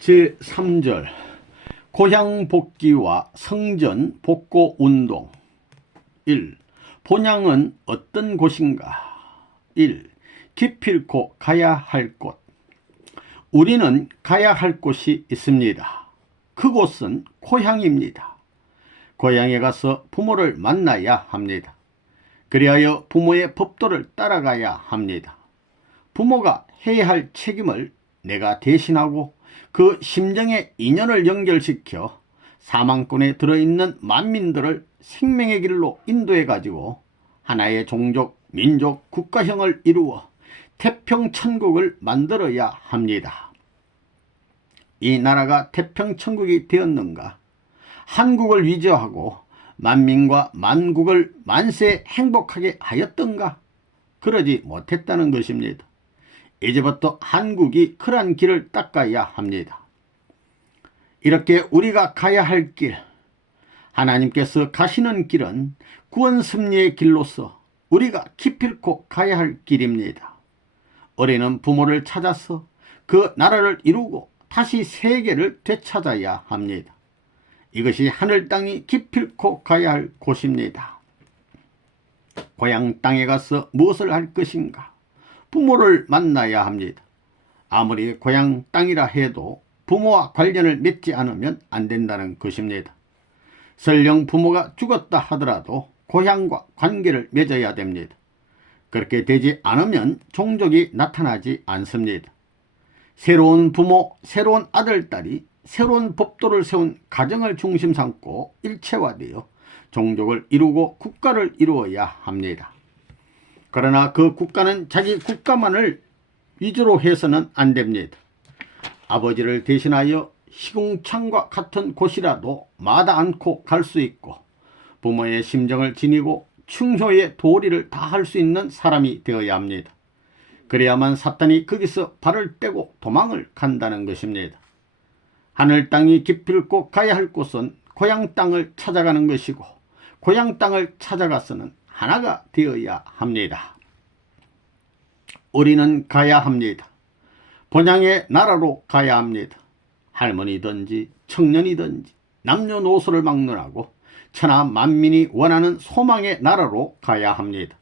제3절 고향 복귀와 성전 복고 운동. 1. 본향은 어떤 곳인가? 1. 기필코 가야 할 곳. 우리는 가야 할 곳이 있습니다. 그곳은 고향입니다. 고향에 가서 부모를 만나야 합니다. 그리하여 부모의 법도를 따라가야 합니다. 부모가 해야 할 책임을 내가 대신하고 그 심정의 인연을 연결시켜 사망권에 들어있는 만민들을 생명의 길로 인도해 가지고 하나의 종족, 민족, 국가형을 이루어 태평천국을 만들어야 합니다. 이 나라가 태평천국이 되었는가? 한국을 위조하고 만민과 만국을 만세 행복하게 하였던가? 그러지 못했다는 것입니다. 이제부터 한국이 그러한 길을 닦아야 합니다. 이렇게 우리가 가야 할 길, 하나님께서 가시는 길은 구원 승리의 길로서 우리가 기필코 가야 할 길입니다. 우리는 부모를 찾아서 그 나라를 이루고 다시 세계를 되찾아야 합니다. 이것이 하늘 땅이 기필코 가야 할 곳입니다. 고향 땅에 가서 무엇을 할 것인가? 부모를 만나야 합니다. 아무리 고향 땅이라 해도 부모와 관련을 맺지 않으면 안 된다는 것입니다. 설령 부모가 죽었다 하더라도 고향과 관계를 맺어야 됩니다. 그렇게 되지 않으면 종족이 나타나지 않습니다. 새로운 부모, 새로운 아들, 딸이 새로운 법도를 세운 가정을 중심 삼고 일체화되어 종족을 이루고 국가를 이루어야 합니다. 그러나 그 국가는 자기 국가만을 위주로 해서는 안 됩니다. 아버지를 대신하여 시궁창과 같은 곳이라도 마다 않고 갈 수 있고 부모의 심정을 지니고 충효의 도리를 다할 수 있는 사람이 되어야 합니다. 그래야만 사탄이 거기서 발을 떼고 도망을 간다는 것입니다. 하늘 땅이 기필코 가야 할 곳은 고향 땅을 찾아가는 것이고 고향 땅을 찾아가서는 하나가 되어야 합니다. 우리는 가야 합니다. 본향의 나라로 가야 합니다. 할머니든지 청년이든지 남녀노소를 막론하고 천하 만민이 원하는 소망의 나라로 가야 합니다.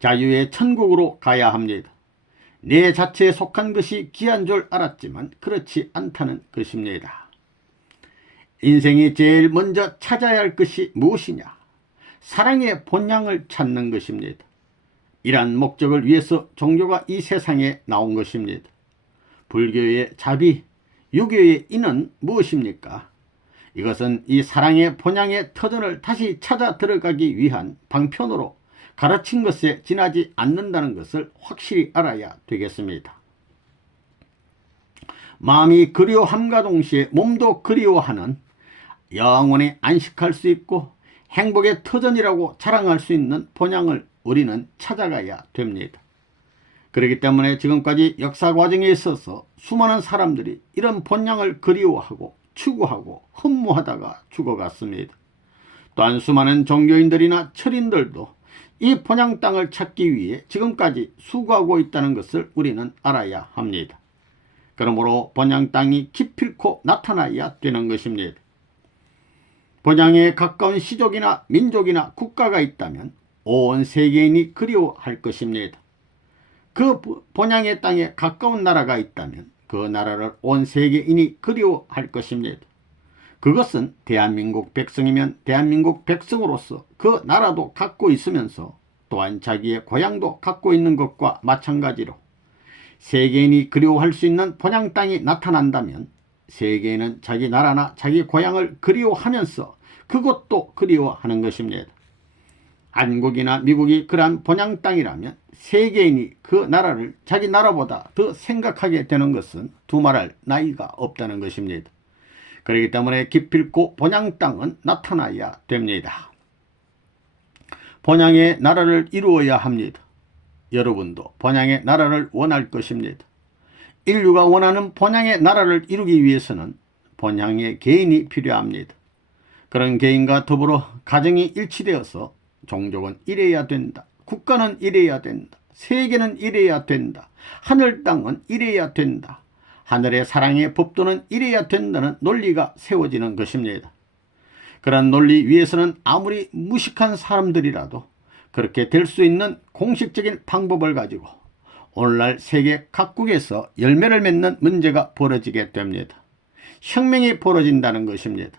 자유의 천국으로 가야 합니다. 내 자체에 속한 것이 귀한 줄 알았지만 그렇지 않다는 것입니다. 인생이 제일 먼저 찾아야 할 것이 무엇이냐? 사랑의 본향을 찾는 것입니다. 이러한 목적을 위해서 종교가 이 세상에 나온 것입니다. 불교의 자비, 유교의 인은 무엇입니까? 이것은 이 사랑의 본향의 터전을 다시 찾아 들어가기 위한 방편으로 가르친 것에 지나지 않는다는 것을 확실히 알아야 되겠습니다. 마음이 그리워함과 동시에 몸도 그리워하는 영원히 안식할 수 있고 행복의 터전이라고 자랑할 수 있는 본향을 우리는 찾아가야 됩니다. 그렇기 때문에 지금까지 역사 과정에 있어서 수많은 사람들이 이런 본향을 그리워하고 추구하고 흠모하다가 죽어갔습니다. 또한 수많은 종교인들이나 철인들도 이 본향 땅을 찾기 위해 지금까지 수고하고 있다는 것을 우리는 알아야 합니다. 그러므로 본향 땅이 기필코 나타나야 되는 것입니다. 본향에 가까운 시족이나 민족이나 국가가 있다면 온 세계인이 그리워할 것입니다. 그 본향의 땅에 가까운 나라가 있다면 그 나라를 온 세계인이 그리워할 것입니다. 그것은 대한민국 백성이면 대한민국 백성으로서 그 나라도 갖고 있으면서 또한 자기의 고향도 갖고 있는 것과 마찬가지로 세계인이 그리워할 수 있는 본향 땅이 나타난다면 세계인은 자기 나라나 자기 고향을 그리워하면서 그것도 그리워하는 것입니다. 한국이나 미국이 그러한 본향 땅이라면 세계인이 그 나라를 자기 나라보다 더 생각하게 되는 것은 두말할 나위가 없다는 것입니다. 그렇기 때문에 기필코 본향 땅은 나타나야 됩니다. 본향의 나라를 이루어야 합니다. 여러분도 본향의 나라를 원할 것입니다. 인류가 원하는 본향의 나라를 이루기 위해서는 본향의 개인이 필요합니다. 그런 개인과 더불어 가정이 일치되어서 종족은 이래야 된다. 국가는 이래야 된다. 세계는 이래야 된다. 하늘 땅은 이래야 된다. 하늘의 사랑의 법도는 이래야 된다는 논리가 세워지는 것입니다. 그런 논리 위에서는 아무리 무식한 사람들이라도 그렇게 될 수 있는 공식적인 방법을 가지고 오늘날 세계 각국에서 열매를 맺는 문제가 벌어지게 됩니다. 혁명이 벌어진다는 것입니다.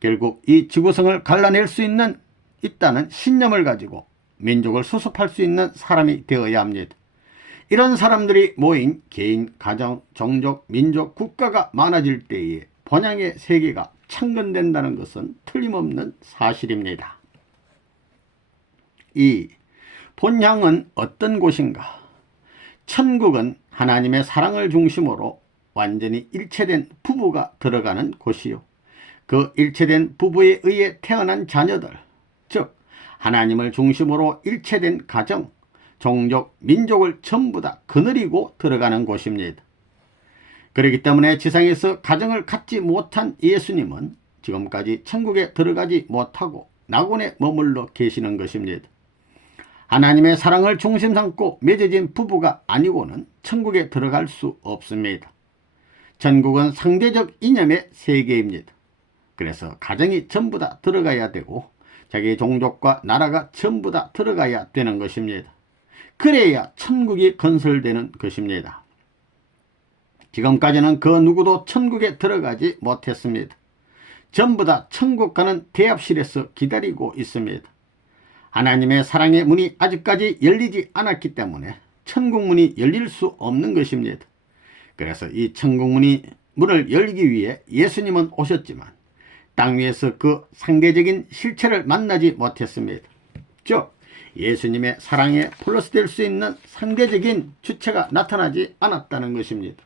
결국 이 지구성을 갈라낼 수 있다는 신념을 가지고 민족을 수습할 수 있는 사람이 되어야 합니다. 이런 사람들이 모인 개인, 가정, 종족, 민족, 국가가 많아질 때에 본향의 세계가 창건된다는 것은 틀림없는 사실입니다. 이 본향은 어떤 곳인가? 천국은 하나님의 사랑을 중심으로 완전히 일체된 부부가 들어가는 곳이요, 그 일체된 부부에 의해 태어난 자녀들, 즉 하나님을 중심으로 일체된 가정, 종족, 민족을 전부 다 거느리고 들어가는 곳입니다. 그렇기 때문에 지상에서 가정을 갖지 못한 예수님은 지금까지 천국에 들어가지 못하고 낙원에 머물러 계시는 것입니다. 하나님의 사랑을 중심 삼고 맺어진 부부가 아니고는 천국에 들어갈 수 없습니다. 천국은 상대적 이념의 세계입니다. 그래서 가정이 전부 다 들어가야 되고 자기 종족과 나라가 전부 다 들어가야 되는 것입니다. 그래야 천국이 건설되는 것입니다. 지금까지는 그 누구도 천국에 들어가지 못했습니다. 전부 다 천국 가는 대합실에서 기다리고 있습니다. 하나님의 사랑의 문이 아직까지 열리지 않았기 때문에 천국 문이 열릴 수 없는 것입니다. 그래서 이 천국 문을 열기 위해 예수님은 오셨지만 땅 위에서 그 상대적인 실체를 만나지 못했습니다. 즉 예수님의 사랑에 플러스 될 수 있는 상대적인 주체가 나타나지 않았다는 것입니다.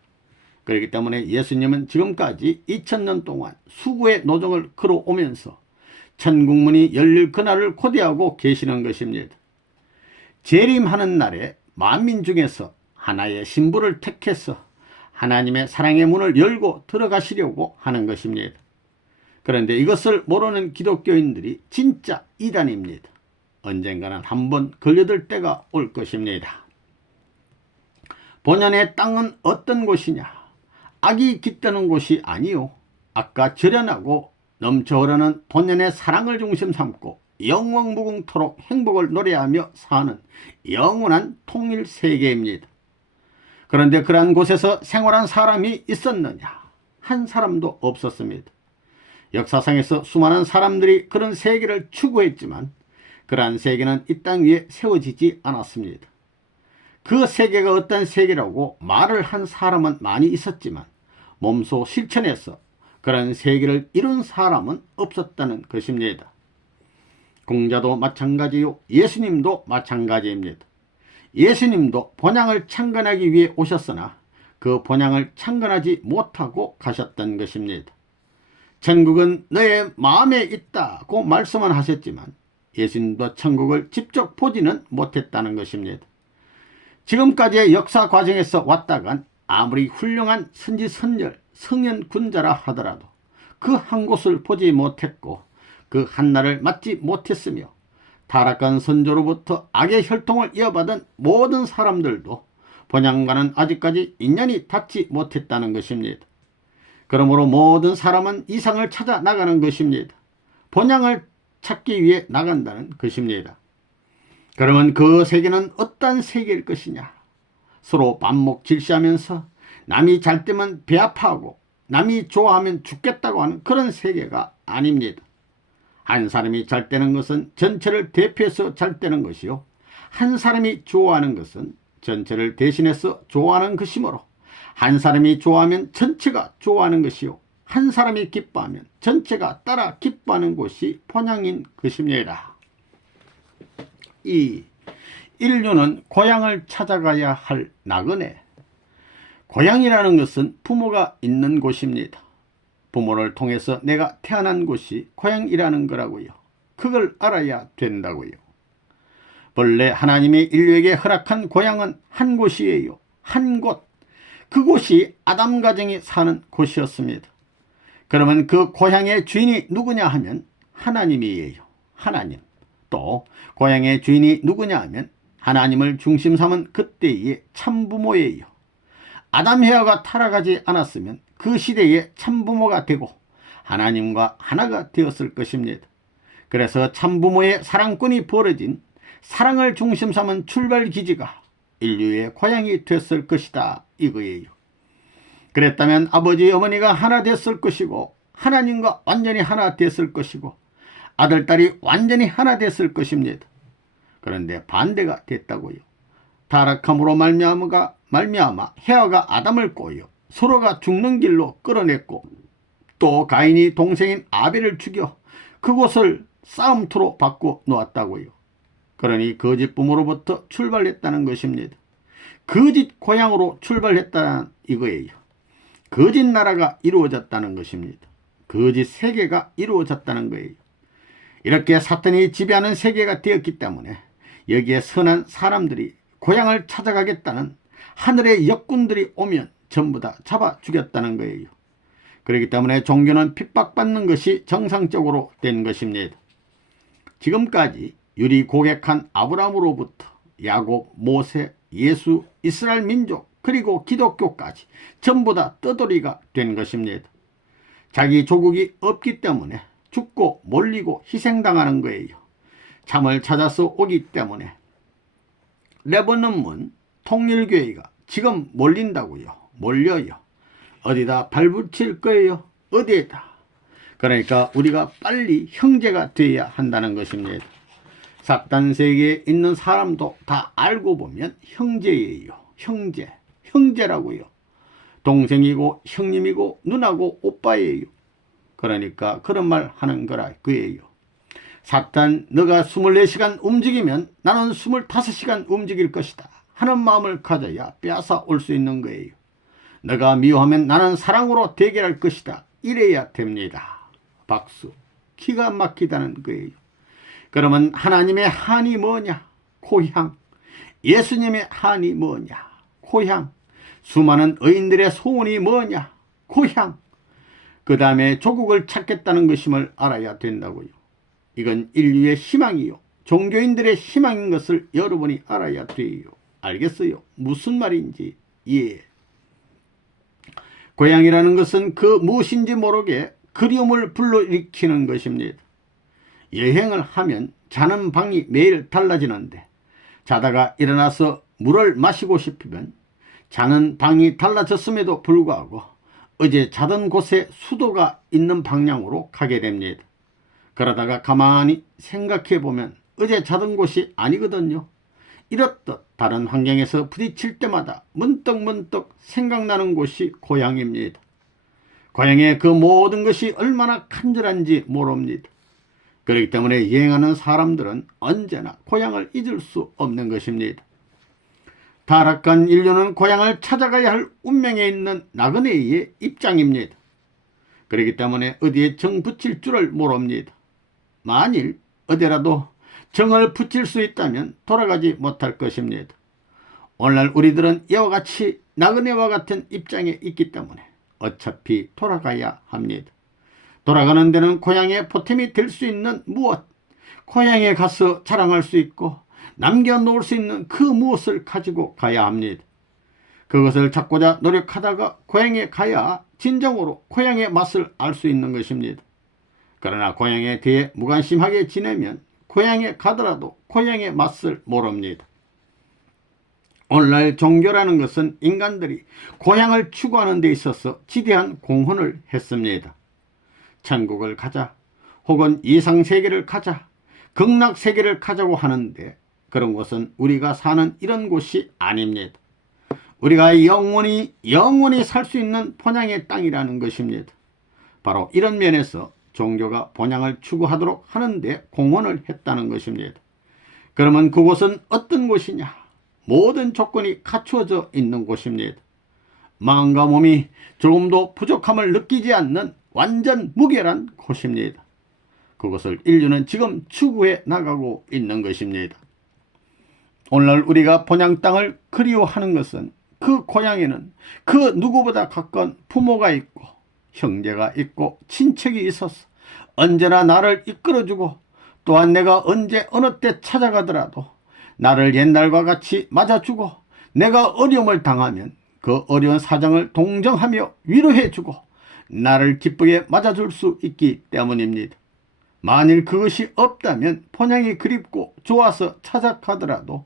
그렇기 때문에 예수님은 지금까지 2000년 동안 수고의 노정을 걸어오면서 천국문이 열릴 그날을 고대하고 계시는 것입니다. 재림하는 날에 만민 중에서 하나의 신부를 택해서 하나님의 사랑의 문을 열고 들어가시려고 하는 것입니다. 그런데 이것을 모르는 기독교인들이 진짜 이단입니다. 언젠가는 한번 걸려들 때가 올 것입니다. 본연의 땅은 어떤 곳이냐? 악이 깃드는 곳이 아니요, 아까 절연하고 넘쳐 흐르는 본연의 사랑을 중심 삼고 영원무궁토록 행복을 노래하며 사는 영원한 통일 세계입니다. 그런데 그러한 곳에서 생활한 사람이 있었느냐? 한 사람도 없었습니다. 역사상에서 수많은 사람들이 그런 세계를 추구했지만 그러한 세계는 이 땅 위에 세워지지 않았습니다. 그 세계가 어떤 세계라고 말을 한 사람은 많이 있었지만 몸소 실천해서 그런 세계를 이룬 사람은 없었다는 것입니다. 공자도 마찬가지요, 예수님도 마찬가지입니다. 예수님도 본향을 창건하기 위해 오셨으나 그 본향을 창건하지 못하고 가셨던 것입니다. 천국은 너의 마음에 있다고 말씀은 하셨지만 예수님도 천국을 직접 보지는 못했다는 것입니다. 지금까지의 역사 과정에서 왔다간 아무리 훌륭한 선지선열, 성현군자라 하더라도 그 한 곳을 보지 못했고 그 한날을 맞지 못했으며 타락한 선조로부터 악의 혈통을 이어받은 모든 사람들도 본향과는 아직까지 인연이 닿지 못했다는 것입니다. 그러므로 모든 사람은 이상을 찾아 나가는 것입니다. 본향을 찾기 위해 나간다는 것입니다. 그러면 그 세계는 어떤 세계일 것이냐? 서로 반목 질시하면서 남이 잘 때면 배 아파하고 남이 좋아하면 죽겠다고 하는 그런 세계가 아닙니다. 한 사람이 잘 되는 것은 전체를 대표해서 잘 되는 것이요, 한 사람이 좋아하는 것은 전체를 대신해서 좋아하는 것이므로 한 사람이 좋아하면 전체가 좋아하는 것이요, 한 사람이 기뻐하면 전체가 따라 기뻐하는 곳이 본향인 것입니다. 이 인류는 고향을 찾아가야 할 나그네. 고향이라는 것은 부모가 있는 곳입니다. 부모를 통해서 내가 태어난 곳이 고향이라는 거라고요. 그걸 알아야 된다고요. 본래 하나님이 인류에게 허락한 고향은 한 곳이에요. 한 곳. 그곳이 아담 가정이 사는 곳이었습니다. 그러면 그 고향의 주인이 누구냐 하면 하나님이에요. 하나님. 또 고향의 주인이 누구냐 하면 하나님을 중심 삼은 그때의 참부모예요. 아담 헤아가 타락하지 않았으면 그 시대의 참부모가 되고 하나님과 하나가 되었을 것입니다. 그래서 참부모의 사랑꾼이 벌어진 사랑을 중심 삼은 출발 기지가 인류의 고향이 됐을 것이다 이거예요. 그랬다면 아버지 어머니가 하나 됐을 것이고 하나님과 완전히 하나 됐을 것이고 아들 딸이 완전히 하나 됐을 것입니다. 그런데 반대가 됐다고요. 타락함으로 말미암아 헤아가 아담을 꼬여 서로가 죽는 길로 끌어냈고 또 가인이 동생인 아벨을 죽여 그곳을 싸움터로 바꿔 놓았다고요. 그러니 거짓 부모로부터 출발했다는 것입니다. 거짓 고향으로 출발했다는 이거예요. 거짓 나라가 이루어졌다는 것입니다. 거짓 세계가 이루어졌다는 거예요. 이렇게 사탄이 지배하는 세계가 되었기 때문에 여기에 선한 사람들이 고향을 찾아가겠다는 하늘의 역군들이 오면 전부 다 잡아 죽였다는 거예요. 그렇기 때문에 종교는 핍박받는 것이 정상적으로 된 것입니다. 지금까지 유리 고객한 아브라함으로부터 야곱, 모세, 예수, 이스라엘 민족 그리고 기독교까지 전부 다 떠돌이가 된 것입니다. 자기 조국이 없기 때문에 죽고 몰리고 희생당하는 거예요. 참을 찾아서 오기 때문에. 레버넌문 통일교회가 지금 몰린다고요. 몰려요. 어디다 발붙일 거예요? 어디에다? 그러니까 우리가 빨리 형제가 되어야 한다는 것입니다. 사탄 세계에 있는 사람도 다 알고 보면 형제예요. 형제라고요. 동생이고 형님이고 누나고 오빠예요. 그러니까 그런 말 하는 거라 그예요. 사탄 너가 24시간 움직이면 나는 25시간 움직일 것이다 하는 마음을 가져야 빼앗아 올 수 있는 거예요. 너가 미워하면 나는 사랑으로 대결할 것이다. 이래야 됩니다. 박수. 기가 막히다는 거예요. 그러면 하나님의 한이 뭐냐? 고향. 예수님의 한이 뭐냐? 고향. 수많은 의인들의 소원이 뭐냐? 고향. 그 다음에 조국을 찾겠다는 것임을 알아야 된다고요. 이건 인류의 희망이요. 종교인들의 희망인 것을 여러분이 알아야 돼요. 알겠어요? 무슨 말인지. 예. 고향이라는 것은 그 무엇인지 모르게 그리움을 불러일으키는 것입니다. 여행을 하면 자는 방이 매일 달라지는데 자다가 일어나서 물을 마시고 싶으면 자는 방이 달라졌음에도 불구하고 어제 자던 곳에 수도가 있는 방향으로 가게 됩니다. 그러다가 가만히 생각해 보면 어제 자던 곳이 아니거든요. 이렇듯 다른 환경에서 부딪힐 때마다 문득문득 생각나는 곳이 고향입니다. 고향의 그 모든 것이 얼마나 간절한지 모릅니다. 그렇기 때문에 여행하는 사람들은 언제나 고향을 잊을 수 없는 것입니다. 타락한 인류는 고향을 찾아가야 할 운명에 있는 나그네의 입장입니다. 그렇기 때문에 어디에 정 붙일 줄을 모릅니다. 만일 어디라도 정을 붙일 수 있다면 돌아가지 못할 것입니다. 오늘날 우리들은 이와 같이 나그네와 같은 입장에 있기 때문에 어차피 돌아가야 합니다. 돌아가는 데는 고향의 보탬이 될 수 있는 무엇, 고향에 가서 자랑할 수 있고 남겨놓을 수 있는 그 무엇을 가지고 가야 합니다. 그것을 찾고자 노력하다가 고향에 가야 진정으로 고향의 맛을 알 수 있는 것입니다. 그러나 고향에 대해 무관심하게 지내면 고향에 가더라도 고향의 맛을 모릅니다. 오늘날 종교라는 것은 인간들이 고향을 추구하는 데 있어서 지대한 공헌을 했습니다. 천국을 가자, 혹은 이상세계를 가자, 극락세계를 가자고 하는데 그런 곳은 우리가 사는 이런 곳이 아닙니다. 우리가 영원히 살 수 있는 본향의 땅이라는 것입니다. 바로 이런 면에서 종교가 본향을 추구하도록 하는데 공헌을 했다는 것입니다. 그러면 그곳은 어떤 곳이냐? 모든 조건이 갖추어져 있는 곳입니다. 마음과 몸이 조금도 부족함을 느끼지 않는 완전 무결한 곳입니다. 그것을 인류는 지금 추구해 나가고 있는 것입니다. 오늘날 우리가 본향 땅을 그리워하는 것은 그 고향에는 그 누구보다 가까운 부모가 있고 형제가 있고 친척이 있어서 언제나 나를 이끌어주고 또한 내가 언제 어느 때 찾아가더라도 나를 옛날과 같이 맞아주고 내가 어려움을 당하면 그 어려운 사정을 동정하며 위로해주고 나를 기쁘게 맞아줄 수 있기 때문입니다. 만일 그것이 없다면 본향이 그립고 좋아서 찾아가더라도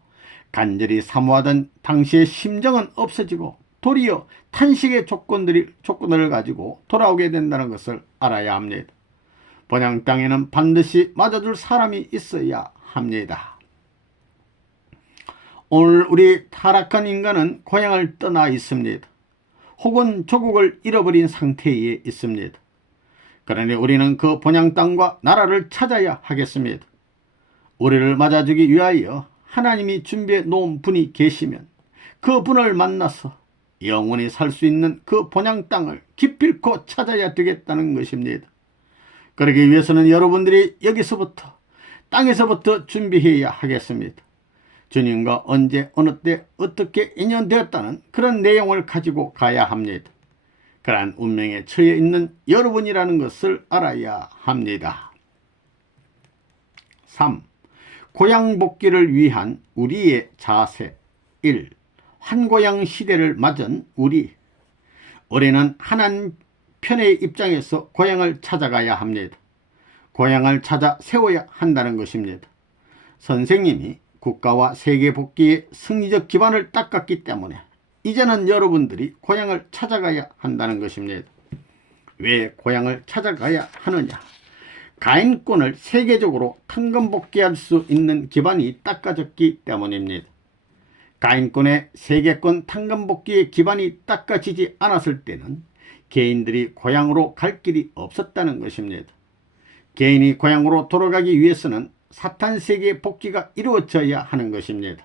간절히 사모하던 당시의 심정은 없어지고 도리어 탄식의 조건을 가지고 돌아오게 된다는 것을 알아야 합니다. 본향 땅에는 반드시 맞아줄 사람이 있어야 합니다. 오늘 우리 타락한 인간은 고향을 떠나 있습니다. 혹은 조국을 잃어버린 상태에 있습니다. 그러니 우리는 그 본향 땅과 나라를 찾아야 하겠습니다. 우리를 맞아주기 위하여 하나님이 준비해 놓은 분이 계시면 그 분을 만나서 영원히 살 수 있는 그 본향 땅을 기필코 찾아야 되겠다는 것입니다. 그러기 위해서는 여러분들이 여기서부터 땅에서부터 준비해야 하겠습니다. 주님과 언제 어느 때 어떻게 인연되었다는 그런 내용을 가지고 가야 합니다. 그러한 운명에 처해 있는 여러분이라는 것을 알아야 합니다. 3. 고향 복귀를 위한 우리의 자세. 1. 환고향 시대를 맞은 우리는 하나님 편의 입장에서 고향을 찾아가야 합니다. 고향을 찾아 세워야 한다는 것입니다. 선생님이 국가와 세계 복귀의 승리적 기반을 닦았기 때문에 이제는 여러분들이 고향을 찾아가야 한다는 것입니다. 왜 고향을 찾아가야 하느냐? 가인권을 세계적으로 탕감복귀할 수 있는 기반이 닦아졌기 때문입니다. 가인권의 세계권 탕감복귀의 기반이 닦아지지 않았을 때는 개인들이 고향으로 갈 길이 없었다는 것입니다. 개인이 고향으로 돌아가기 위해서는 사탄 세계의 복귀가 이루어져야 하는 것입니다.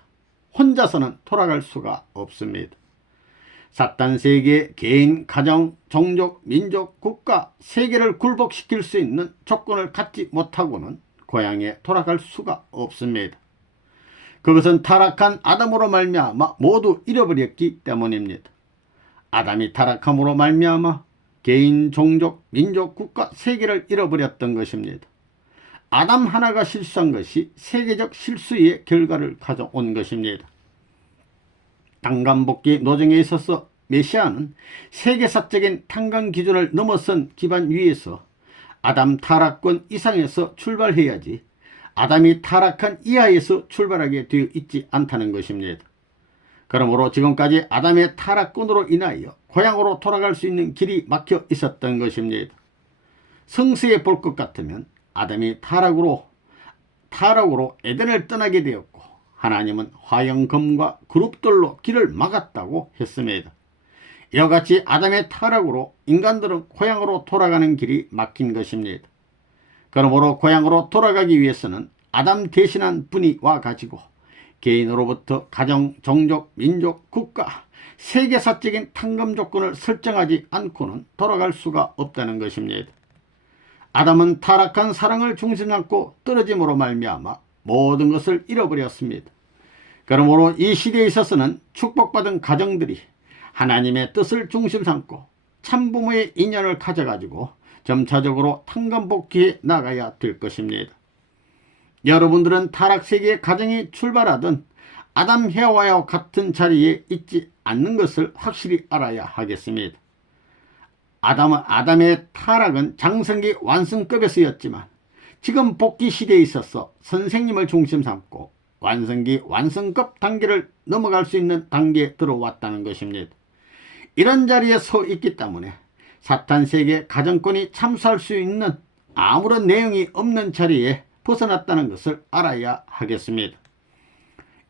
혼자서는 돌아갈 수가 없습니다. 사탄 세계, 개인, 가정, 종족, 민족, 국가, 세계를 굴복시킬 수 있는 조건을 갖지 못하고는 고향에 돌아갈 수가 없습니다. 그것은 타락한 아담으로 말미암아 모두 잃어버렸기 때문입니다. 아담이 타락함으로 말미암아 개인, 종족, 민족, 국가, 세계를 잃어버렸던 것입니다. 아담 하나가 실수한 것이 세계적 실수의 결과를 가져온 것입니다. 탕감복귀 노정에 있어서 메시아는 세계사적인 탕감 기준을 넘어선 기반 위에서 아담 타락권 이상에서 출발해야지 아담이 타락한 이하에서 출발하게 되어 있지 않다는 것입니다. 그러므로 지금까지 아담의 타락권으로 인하여 고향으로 돌아갈 수 있는 길이 막혀 있었던 것입니다. 성서에 볼 것 같으면 아담이 타락으로 에덴을 떠나게 되었고 하나님은 화영검과 그룹들로 길을 막았다고 했습니다. 이와 같이 아담의 타락으로 인간들은 고향으로 돌아가는 길이 막힌 것입니다. 그러므로 고향으로 돌아가기 위해서는 아담 대신한 분이 와가지고 개인으로부터 가정, 종족, 민족, 국가, 세계사적인 탕감 조건을 설정하지 않고는 돌아갈 수가 없다는 것입니다. 아담은 타락한 사랑을 중심 삼고 떨어짐으로 말미암아 모든 것을 잃어버렸습니다. 그러므로 이 시대에 있어서는 축복받은 가정들이 하나님의 뜻을 중심 삼고 참부모의 인연을 가져가지고 점차적으로 탕감복귀해 나가야 될 것입니다. 여러분들은 타락세계의 가정이 출발하던 아담 해와와 같은 자리에 있지 않는 것을 확실히 알아야 하겠습니다. 아담의 타락은 장성기 완성급에서였지만 지금 복귀 시대에 있어서 선생님을 중심 삼고 완성기 완성급 단계를 넘어갈 수 있는 단계에 들어왔다는 것입니다. 이런 자리에 서 있기 때문에 사탄 세계 가정권이 참수할 수 있는 아무런 내용이 없는 자리에 벗어났다는 것을 알아야 하겠습니다.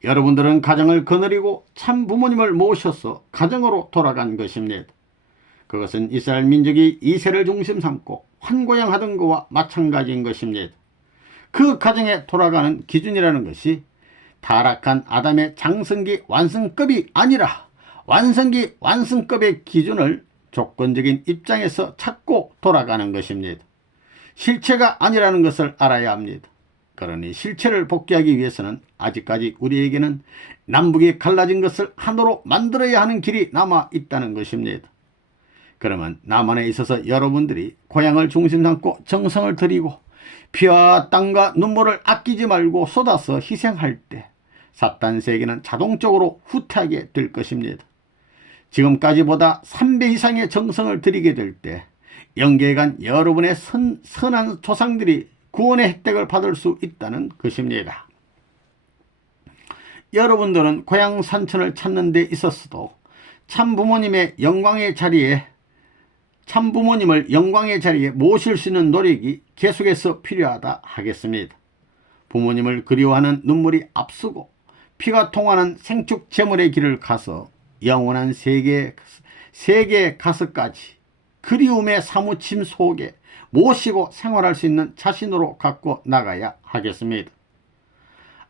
여러분들은 가정을 거느리고 참 부모님을 모셔서 가정으로 돌아간 것입니다. 그것은 이스라엘 민족이 이세를 중심 삼고 환고양하던 것과 마찬가지인 것입니다. 그 가정에 돌아가는 기준이라는 것이 타락한 아담의 장성기 완성급이 아니라 완성기 완성급의 기준을 조건적인 입장에서 찾고 돌아가는 것입니다. 실체가 아니라는 것을 알아야 합니다. 그러니 실체를 복귀하기 위해서는 아직까지 우리에게는 남북이 갈라진 것을 하나로 만들어야 하는 길이 남아 있다는 것입니다. 그러면 남한에 있어서 여러분들이 고향을 중심 삼고 정성을 들이고 피와 땀과 눈물을 아끼지 말고 쏟아서 희생할 때 사탄 세계는 자동적으로 후퇴하게 될 것입니다. 지금까지보다 3배 이상의 정성을 들이게 될 때 영계간 여러분의 선한 조상들이 구원의 혜택을 받을 수 있다는 것입니다. 여러분들은 고향 산천을 찾는 데 있어서도 참부모님을 영광의 자리에 모실 수 있는 노력이 계속해서 필요하다 하겠습니다. 부모님을 그리워하는 눈물이 앞서고 피가 통하는 생축 제물의 길을 가서 영원한 세계에 가서까지 그리움의 사무침 속에 모시고 생활할 수 있는 자신으로 갖고 나가야 하겠습니다.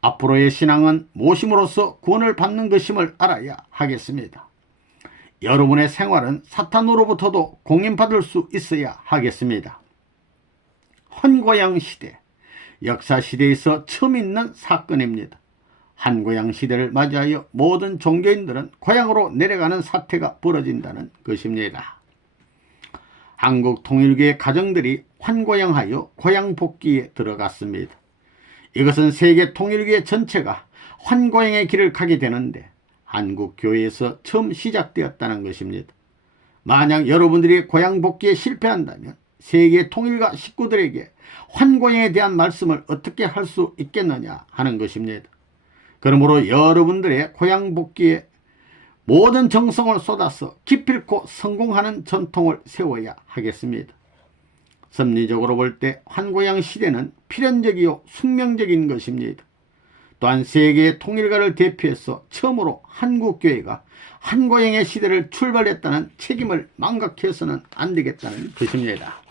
앞으로의 신앙은 모심으로써 구원을 받는 것임을 알아야 하겠습니다. 여러분의 생활은 사탄으로부터도 공인받을 수 있어야 하겠습니다. 헌고양 시대, 역사 시대에서 처음 있는 사건입니다. 한고양 시대를 맞이하여 모든 종교인들은 고향으로 내려가는 사태가 벌어진다는 것입니다. 한국 통일교의 가정들이 환고양하여 고향 복귀에 들어갔습니다. 이것은 세계 통일교회 전체가 환고양의 길을 가게 되는데 한국 교회에서 처음 시작되었다는 것입니다. 만약 여러분들이 고향 복귀에 실패한다면 세계 통일가 식구들에게 환고양에 대한 말씀을 어떻게 할 수 있겠느냐 하는 것입니다. 그러므로 여러분들의 고향 복귀에 모든 정성을 쏟아서 기필코 성공하는 전통을 세워야 하겠습니다. 섭리적으로 볼 때 환고양 시대는 필연적이요 숙명적인 것입니다. 또한 세계의 통일가를 대표해서 처음으로 한국교회가 한고양의 시대를 출발했다는 책임을 망각해서는 안 되겠다는 것입니다.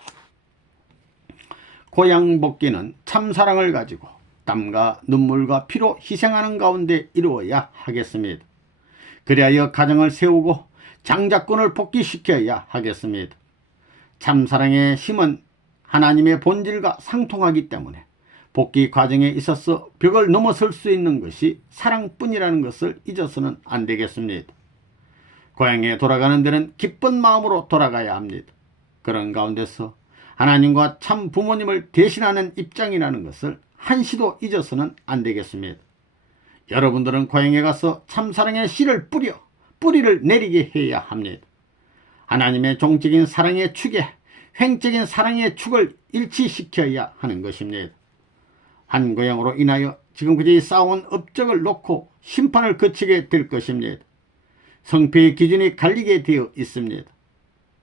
고향 복귀는 참사랑을 가지고 땀과 눈물과 피로 희생하는 가운데 이루어야 하겠습니다. 그리하여 가정을 세우고 장자권을 복귀시켜야 하겠습니다. 참사랑의 힘은 하나님의 본질과 상통하기 때문에 복귀 과정에 있어서 벽을 넘어설 수 있는 것이 사랑뿐이라는 것을 잊어서는 안 되겠습니다. 고향에 돌아가는 데는 기쁜 마음으로 돌아가야 합니다. 그런 가운데서 하나님과 참 부모님을 대신하는 입장이라는 것을 한시도 잊어서는 안 되겠습니다. 여러분들은 고향에 가서 참사랑의 씨를 뿌리를 내리게 해야 합니다. 하나님의 종적인 사랑의 축에 횡적인 사랑의 축을 일치시켜야 하는 것입니다. 한고향으로 인하여 지금까지 쌓아온 업적을 놓고 심판을 거치게 될 것입니다. 성패의 기준이 갈리게 되어 있습니다.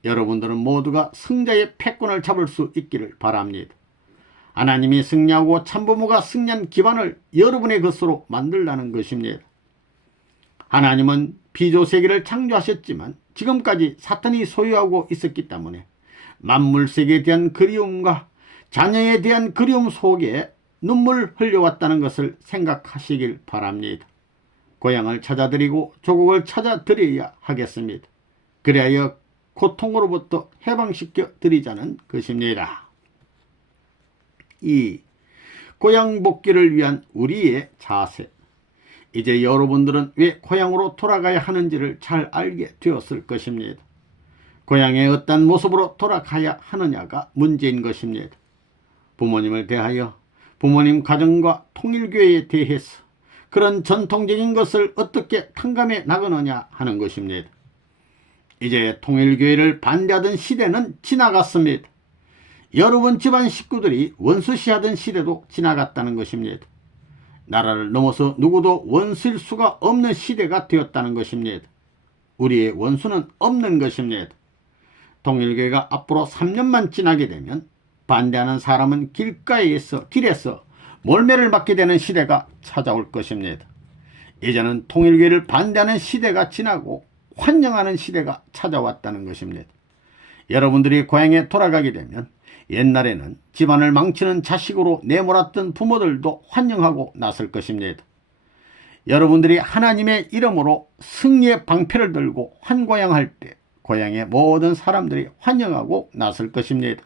여러분들은 모두가 승자의 패권을 잡을 수 있기를 바랍니다. 하나님이 승리하고 참부모가 승리한 기반을 여러분의 것으로 만들라는 것입니다. 하나님은 비조세계를 창조하셨지만 지금까지 사탄이 소유하고 있었기 때문에 만물세계에 대한 그리움과 자녀에 대한 그리움 속에 눈물 흘려왔다는 것을 생각하시길 바랍니다. 고향을 찾아드리고 조국을 찾아드려야 하겠습니다. 그리하여 고통으로부터 해방시켜 드리자는 것입니다. 2. 고향 복귀를 위한 우리의 자세. 이제 여러분들은 왜 고향으로 돌아가야 하는지를 잘 알게 되었을 것입니다. 고향의 어떤 모습으로 돌아가야 하느냐가 문제인 것입니다. 부모님을 대하여 부모님 가정과 통일교회에 대해서 그런 전통적인 것을 어떻게 탕감해 나가느냐 하는 것입니다. 이제 통일교회를 반대하던 시대는 지나갔습니다. 여러분 집안 식구들이 원수시하던 시대도 지나갔다는 것입니다. 나라를 넘어서 누구도 원수일 수가 없는 시대가 되었다는 것입니다. 우리의 원수는 없는 것입니다. 통일교회가 앞으로 3년만 지나게 되면 반대하는 사람은 길에서 몰매를 맞게 되는 시대가 찾아올 것입니다. 이제는 통일교회를 반대하는 시대가 지나고 환영하는 시대가 찾아왔다는 것입니다. 여러분들이 고향에 돌아가게 되면 옛날에는 집안을 망치는 자식으로 내몰았던 부모들도 환영하고 나설 것입니다. 여러분들이 하나님의 이름으로 승리의 방패를 들고 환고양할 때 고향의 모든 사람들이 환영하고 나설 것입니다.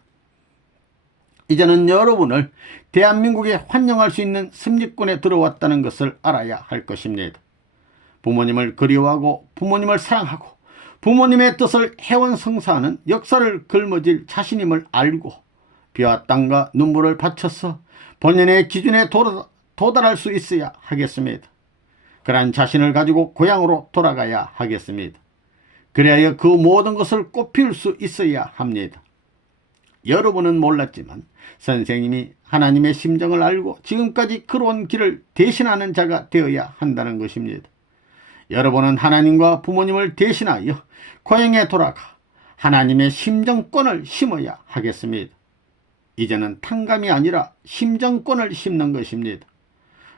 이제는 여러분을 대한민국에 환영할 수 있는 승리권에 들어왔다는 것을 알아야 할 것입니다. 부모님을 그리워하고 부모님을 사랑하고 부모님의 뜻을 해원성사하는 역사를 걸머질 자신임을 알고 피와 땀과 눈물을 바쳐서 본연의 기준에 도달할 수 있어야 하겠습니다. 그러한 자신을 가지고 고향으로 돌아가야 하겠습니다. 그래야 그 모든 것을 꽃피울 수 있어야 합니다. 여러분은 몰랐지만 선생님이 하나님의 심정을 알고 지금까지 걸어온 길을 대신하는 자가 되어야 한다는 것입니다. 여러분은 하나님과 부모님을 대신하여 고향에 돌아가 하나님의 심정권을 심어야 하겠습니다. 이제는 탕감이 아니라 심정권을 심는 것입니다.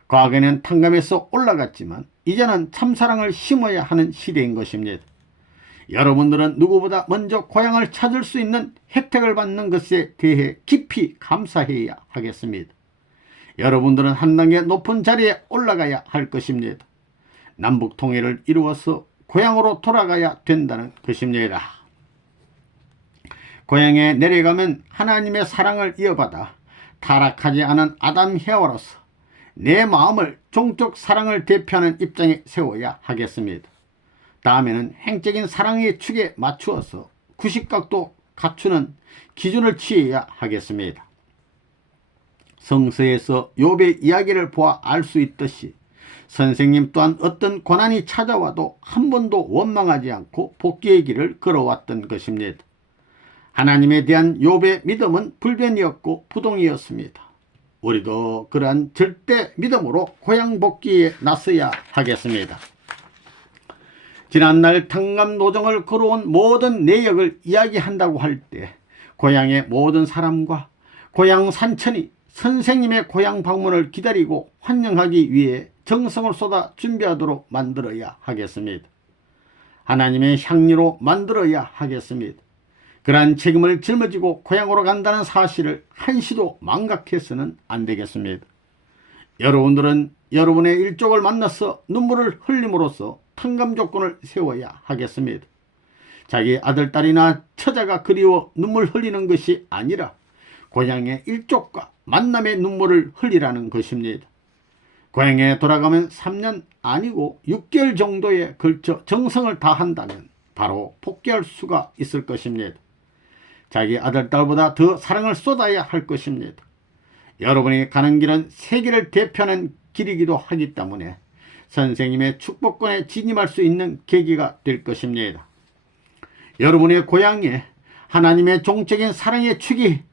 과거에는 탕감에서 올라갔지만 이제는 참사랑을 심어야 하는 시대인 것입니다. 여러분들은 누구보다 먼저 고향을 찾을 수 있는 혜택을 받는 것에 대해 깊이 감사해야 하겠습니다. 여러분들은 한 단계 높은 자리에 올라가야 할 것입니다. 남북 통일을 이루어서 고향으로 돌아가야 된다는 것입니다. 고향에 내려가면 하나님의 사랑을 이어받아 타락하지 않은 아담 헤어로서 내 마음을 종적 사랑을 대표하는 입장에 세워야 하겠습니다. 다음에는 행적인 사랑의 축에 맞추어서 구식각도 갖추는 기준을 취해야 하겠습니다. 성서에서 욥의 이야기를 보아 알 수 있듯이 선생님 또한 어떤 고난이 찾아와도 한 번도 원망하지 않고 복귀의 길을 걸어왔던 것입니다. 하나님에 대한 욥의 믿음은 불변이었고 부동이었습니다. 우리도 그러한 절대 믿음으로 고향 복귀에 나서야 하겠습니다. 지난날 탕감 노정을 걸어온 모든 내역을 이야기한다고 할 때 고향의 모든 사람과 고향 산천이 선생님의 고향 방문을 기다리고 환영하기 위해 정성을 쏟아 준비하도록 만들어야 하겠습니다. 하나님의 향리로 만들어야 하겠습니다. 그러한 책임을 짊어지고 고향으로 간다는 사실을 한시도 망각해서는 안 되겠습니다. 여러분들은 여러분의 일족을 만나서 눈물을 흘림으로써 탕감 조건을 세워야 하겠습니다. 자기 아들, 딸이나 처자가 그리워 눈물 흘리는 것이 아니라 고향의 일족과 만남의 눈물을 흘리라는 것입니다. 고향에 돌아가면 3년 아니고 6개월 정도에 걸쳐 정성을 다한다면 바로 복귀할 수가 있을 것입니다. 자기 아들, 딸보다 더 사랑을 쏟아야 할 것입니다. 여러분이 가는 길은 세계를 대표하는 길이기도 하기 때문에 선생님의 축복권에 진입할 수 있는 계기가 될 것입니다. 여러분의 고향에 하나님의 종적인 사랑의 축이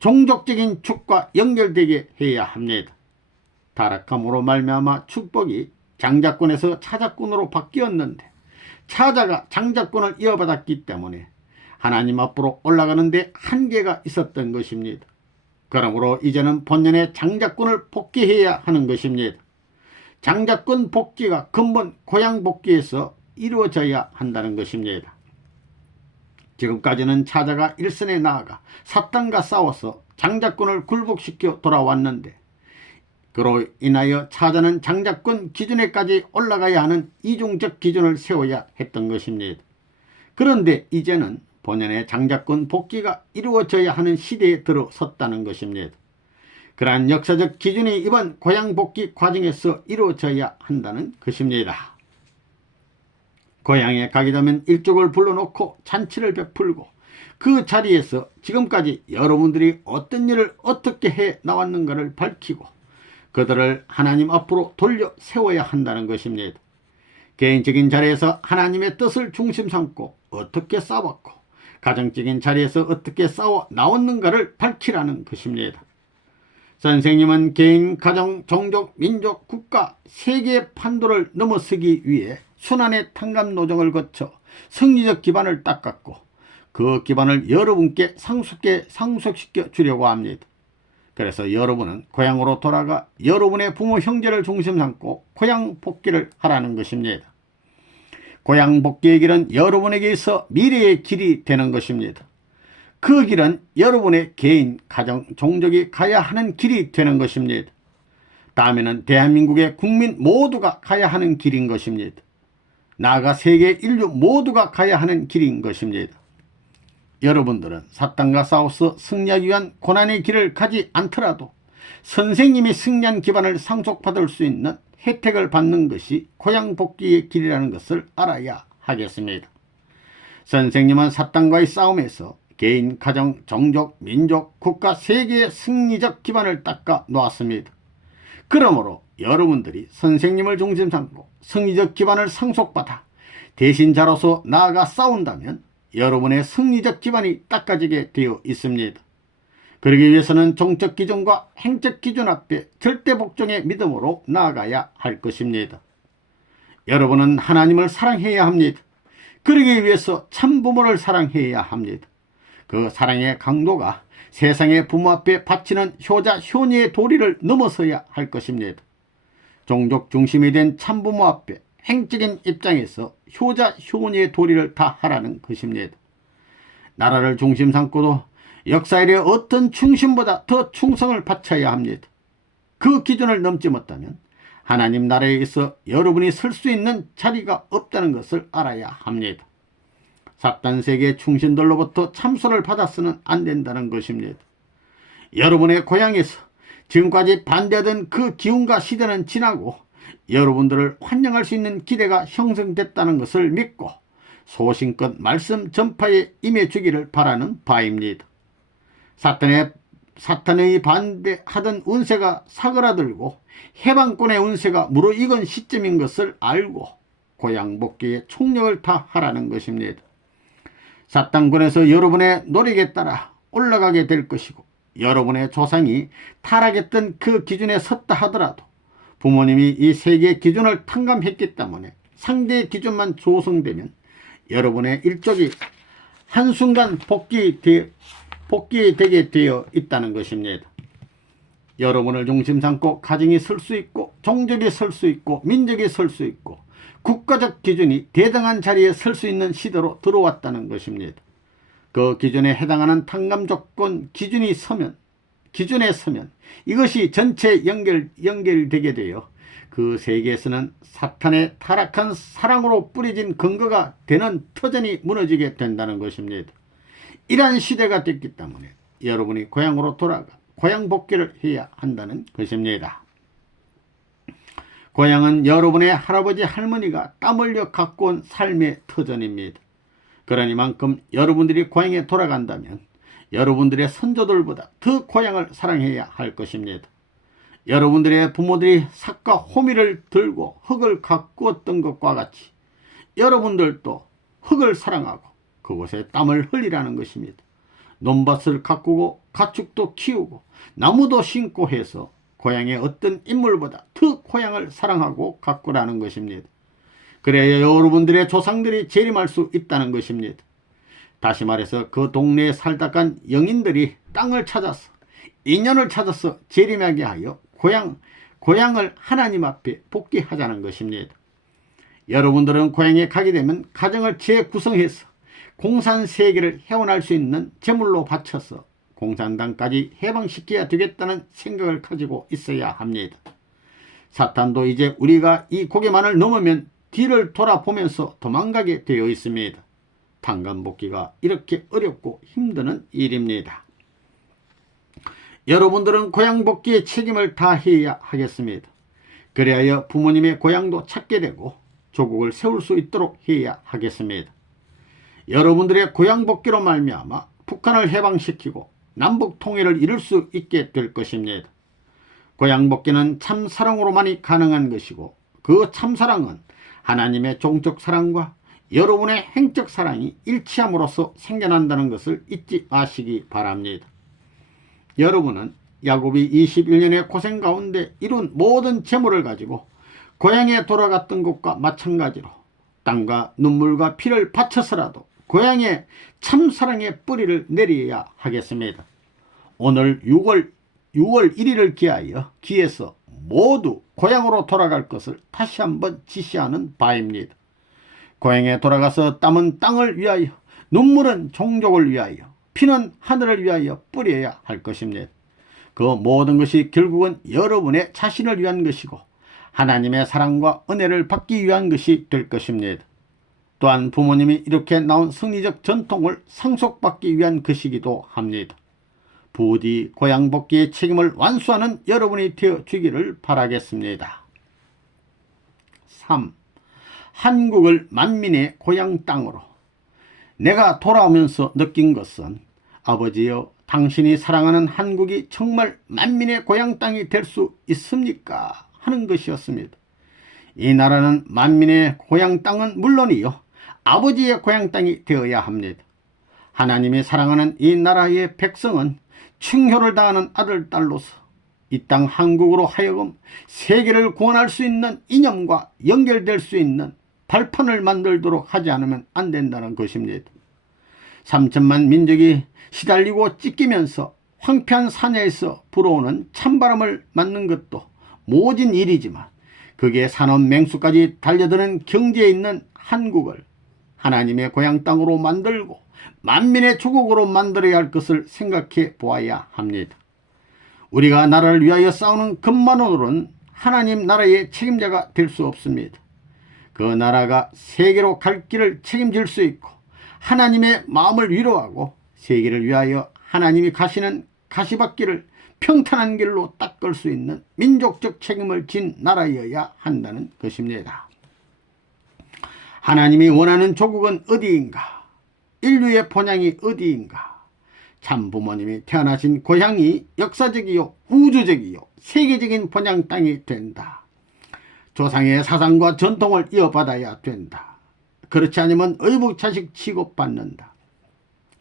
종족적인 축과 연결되게 해야 합니다. 타락함으로 말미암아 축복이 장자권에서 차자권으로 바뀌었는데 차자가 장자권을 이어받았기 때문에 하나님 앞으로 올라가는데 한계가 있었던 것입니다. 그러므로 이제는 본연의 장자권을 복귀해야 하는 것입니다. 장자권 복귀가 근본 고향 복귀에서 이루어져야 한다는 것입니다. 지금까지는 차자가 일선에 나아가 사탄과 싸워서 장자권을 굴복시켜 돌아왔는데 그로 인하여 차자는 장자권 기준에까지 올라가야 하는 이중적 기준을 세워야 했던 것입니다. 그런데 이제는 본연의 장자권 복귀가 이루어져야 하는 시대에 들어섰다는 것입니다. 그러한 역사적 기준이 이번 고향 복귀 과정에서 이루어져야 한다는 것입니다. 고향에 가게 되면 일족을 불러놓고 잔치를 베풀고 그 자리에서 지금까지 여러분들이 어떤 일을 어떻게 해 나왔는가를 밝히고 그들을 하나님 앞으로 돌려 세워야 한다는 것입니다. 개인적인 자리에서 하나님의 뜻을 중심 삼고 어떻게 싸웠고 가정적인 자리에서 어떻게 싸워 나왔는가를 밝히라는 것입니다. 선생님은 개인, 가정, 종족, 민족, 국가, 세계의 판도를 넘어서기 위해 순환의 탕감 노정을 거쳐 성리적 기반을 닦았고 그 기반을 여러분께 상속시켜 주려고 합니다. 그래서 여러분은 고향으로 돌아가 여러분의 부모 형제를 중심 삼고 고향 복귀를 하라는 것입니다. 고향 복귀의 길은 여러분에게 있어 미래의 길이 되는 것입니다. 그 길은 여러분의 개인, 가정, 종족이 가야 하는 길이 되는 것입니다. 다음에는 대한민국의 국민 모두가 가야 하는 길인 것입니다. 나아가 세계 인류 모두가 가야 하는 길인 것입니다. 여러분들은 사탄과 싸워서 승리하기 위한 고난의 길을 가지 않더라도 선생님이 승리한 기반을 상속받을 수 있는 혜택을 받는 것이 고향 복귀의 길이라는 것을 알아야 하겠습니다. 선생님은 사탄과의 싸움에서 개인, 가정, 종족, 민족, 국가, 세계의 승리적 기반을 닦아 놓았습니다. 그러므로 여러분들이 선생님을 중심 삼고 승리적 기반을 상속받아 대신자로서 나아가 싸운다면 여러분의 승리적 기반이 닦아지게 되어 있습니다. 그러기 위해서는 종적 기준과 행적 기준 앞에 절대 복종의 믿음으로 나아가야 할 것입니다. 여러분은 하나님을 사랑해야 합니다. 그러기 위해서 참부모를 사랑해야 합니다. 그 사랑의 강도가 세상의 부모 앞에 바치는 효자 효녀의 도리를 넘어서야 할 것입니다. 종족 중심이 된 참부모 앞에 행적인 입장에서 효자 효녀의 도리를 다 하라는 것입니다. 나라를 중심 삼고도 역사일의 어떤 충신보다 더 충성을 바쳐야 합니다. 그 기준을 넘지 못하면 하나님 나라에서 여러분이 설 수 있는 자리가 없다는 것을 알아야 합니다. 사탄 세계 충신들로부터 참소를 받아서는 안 된다는 것입니다. 여러분의 고향에서 지금까지 반대하던 그 기운과 시대는 지나고 여러분들을 환영할 수 있는 기대가 형성됐다는 것을 믿고 소신껏 말씀 전파에 임해주기를 바라는 바입니다. 사탄의 반대하던 운세가 사그라들고 해방권의 운세가 무르익은 시점인 것을 알고 고향 복귀에 총력을 다하라는 것입니다. 사탄권에서 여러분의 노력에 따라 올라가게 될 것이고 여러분의 조상이 타락했던 그 기준에 섰다 하더라도 부모님이 이 세계의 기준을 탕감했기 때문에 상대의 기준만 조성되면 여러분의 일족이 한순간 복귀되게 되어 있다는 것입니다. 여러분을 중심 삼고 가정이 설 수 있고 종족이 설 수 있고 민족이 설 수 있고 국가적 기준이 대등한 자리에 설 수 있는 시대로 들어왔다는 것입니다. 그 기준에 해당하는 탕감 조건 기준에 서면 이것이 전체 연결되게 되어 그 세계에서는 사탄의 타락한 사랑으로 뿌려진 근거가 되는 터전이 무너지게 된다는 것입니다. 이러한 시대가 됐기 때문에 여러분이 고향으로 돌아가 고향 복귀를 해야 한다는 것입니다. 고향은 여러분의 할아버지 할머니가 땀 흘려 갖고 온 삶의 터전입니다. 그러니만큼 여러분들이 고향에 돌아간다면 여러분들의 선조들보다 더 고향을 사랑해야 할 것입니다. 여러분들의 부모들이 삭과 호미를 들고 흙을 가꾸었던 것과 같이 여러분들도 흙을 사랑하고 그곳에 땀을 흘리라는 것입니다. 논밭을 가꾸고 가축도 키우고 나무도 심고 해서 고향의 어떤 인물보다 더 고향을 사랑하고 가꾸라는 것입니다. 그래야 여러분들의 조상들이 재림할 수 있다는 것입니다. 다시 말해서 그 동네에 살다 간 영인들이 땅을 찾아서 인연을 찾아서 재림하게 하여 고향을 하나님 앞에 복귀하자는 것입니다. 여러분들은 고향에 가게 되면 가정을 재구성해서 공산세계를 해원할 수 있는 제물로 바쳐서 공산당까지 해방시켜야 되겠다는 생각을 가지고 있어야 합니다. 사탄도 이제 우리가 이 고개만을 넘으면 뒤를 돌아보면서 도망가게 되어 있습니다. 탕감복귀가 이렇게 어렵고 힘드는 일입니다. 여러분들은 고향 복귀의 책임을 다해야 하겠습니다. 그래야 부모님의 고향도 찾게 되고 조국을 세울 수 있도록 해야 하겠습니다. 여러분들의 고향 복귀로 말미암아 북한을 해방시키고 남북 통일을 이룰 수 있게 될 것입니다. 고향 복귀는 참사랑으로만이 가능한 것이고 그 참사랑은 하나님의 종적 사랑과 여러분의 행적 사랑이 일치함으로써 생겨난다는 것을 잊지 마시기 바랍니다. 여러분은 야곱이 21년의 고생 가운데 이룬 모든 재물을 가지고 고향에 돌아갔던 것과 마찬가지로 땀과 눈물과 피를 바쳐서라도 고향에 참사랑의 뿌리를 내려야 하겠습니다. 오늘 6월 1일을 기해서 모두 고향으로 돌아갈 것을 다시 한번 지시하는 바입니다. 고향에 돌아가서 땀은 땅을 위하여, 눈물은 종족을 위하여, 피는 하늘을 위하여 뿌려야 할 것입니다. 그 모든 것이 결국은 여러분의 자신을 위한 것이고 하나님의 사랑과 은혜를 받기 위한 것이 될 것입니다. 또한 부모님이 이렇게 나온 성리적 전통을 상속받기 위한 것이기도 합니다. 부디 고향 복귀의 책임을 완수하는 여러분이 되어주기를 바라겠습니다. 3. 한국을 만민의 고향 땅으로. 내가 돌아오면서 느낀 것은 아버지여, 당신이 사랑하는 한국이 정말 만민의 고향 땅이 될 수 있습니까? 하는 것이었습니다. 이 나라는 만민의 고향 땅은 물론이요, 아버지의 고향 땅이 되어야 합니다. 하나님이 사랑하는 이 나라의 백성은 충효를 다하는 아들, 딸로서 이 땅 한국으로 하여금 세계를 구원할 수 있는 이념과 연결될 수 있는 발판을 만들도록 하지 않으면 안 된다는 것입니다. 3천만 민족이 시달리고 찢기면서 황폐한 사내에서 불어오는 찬바람을 맞는 것도 모진 일이지만 그게 산업 맹수까지 달려드는 경제에 있는 한국을 하나님의 고향 땅으로 만들고 만민의 조국으로 만들어야 할 것을 생각해 보아야 합니다. 우리가 나라를 위하여 싸우는 것만으로는 하나님 나라의 책임자가 될 수 없습니다. 그 나라가 세계로 갈 길을 책임질 수 있고 하나님의 마음을 위로하고 세계를 위하여 하나님이 가시는 가시밭길을 평탄한 길로 닦을 수 있는 민족적 책임을 진 나라여야 한다는 것입니다. 하나님이 원하는 조국은 어디인가? 인류의 본향이 어디인가? 참 부모님이 태어나신 고향이 역사적이요 우주적이요 세계적인 본향 땅이 된다. 조상의 사상과 전통을 이어받아야 된다. 그렇지 않으면 의복자식 취급받는다.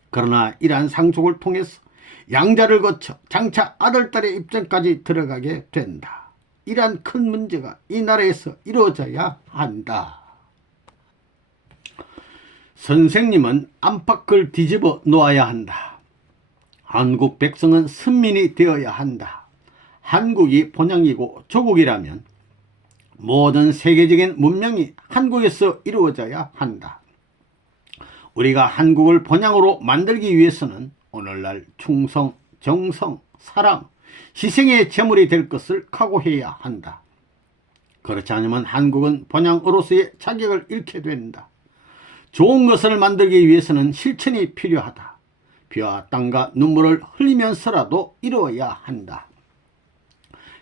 그러나 이러한 상속을 통해서 양자를 거쳐 장차 아들딸의 입장까지 들어가게 된다. 이러한 큰 문제가 이 나라에서 이루어져야 한다. 선생님은 안팎을 뒤집어 놓아야 한다. 한국 백성은 선민이 되어야 한다. 한국이 본향이고 조국이라면 모든 세계적인 문명이 한국에서 이루어져야 한다. 우리가 한국을 본향으로 만들기 위해서는 오늘날 충성, 정성, 사랑, 희생의 제물이 될 것을 각오해야 한다. 그렇지 않으면 한국은 본향으로서의 자격을 잃게 된다. 좋은 것을 만들기 위해서는 실천이 필요하다. 피와 땀과 눈물을 흘리면서라도 이루어야 한다.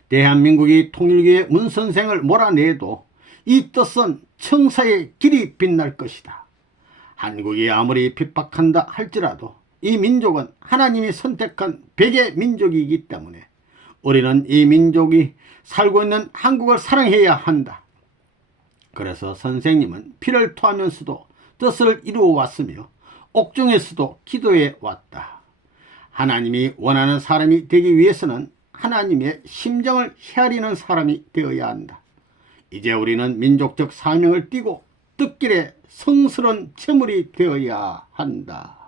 대한민국이 통일기의 문선생을 몰아내도 이 뜻은 청사의 길이 빛날 것이다. 한국이 아무리 핍박한다 할지라도 이 민족은 하나님이 선택한 백의 민족이기 때문에 우리는 이 민족이 살고 있는 한국을 사랑해야 한다. 그래서 선생님은 피를 토하면서도 뜻을 이루어 왔으며 옥중에서도 기도해 왔다. 하나님이 원하는 사람이 되기 위해서는 하나님의 심정을 헤아리는 사람이 되어야 한다. 이제 우리는 민족적 사명을 띠고 뜻길에 성스러운 제물이 되어야 한다.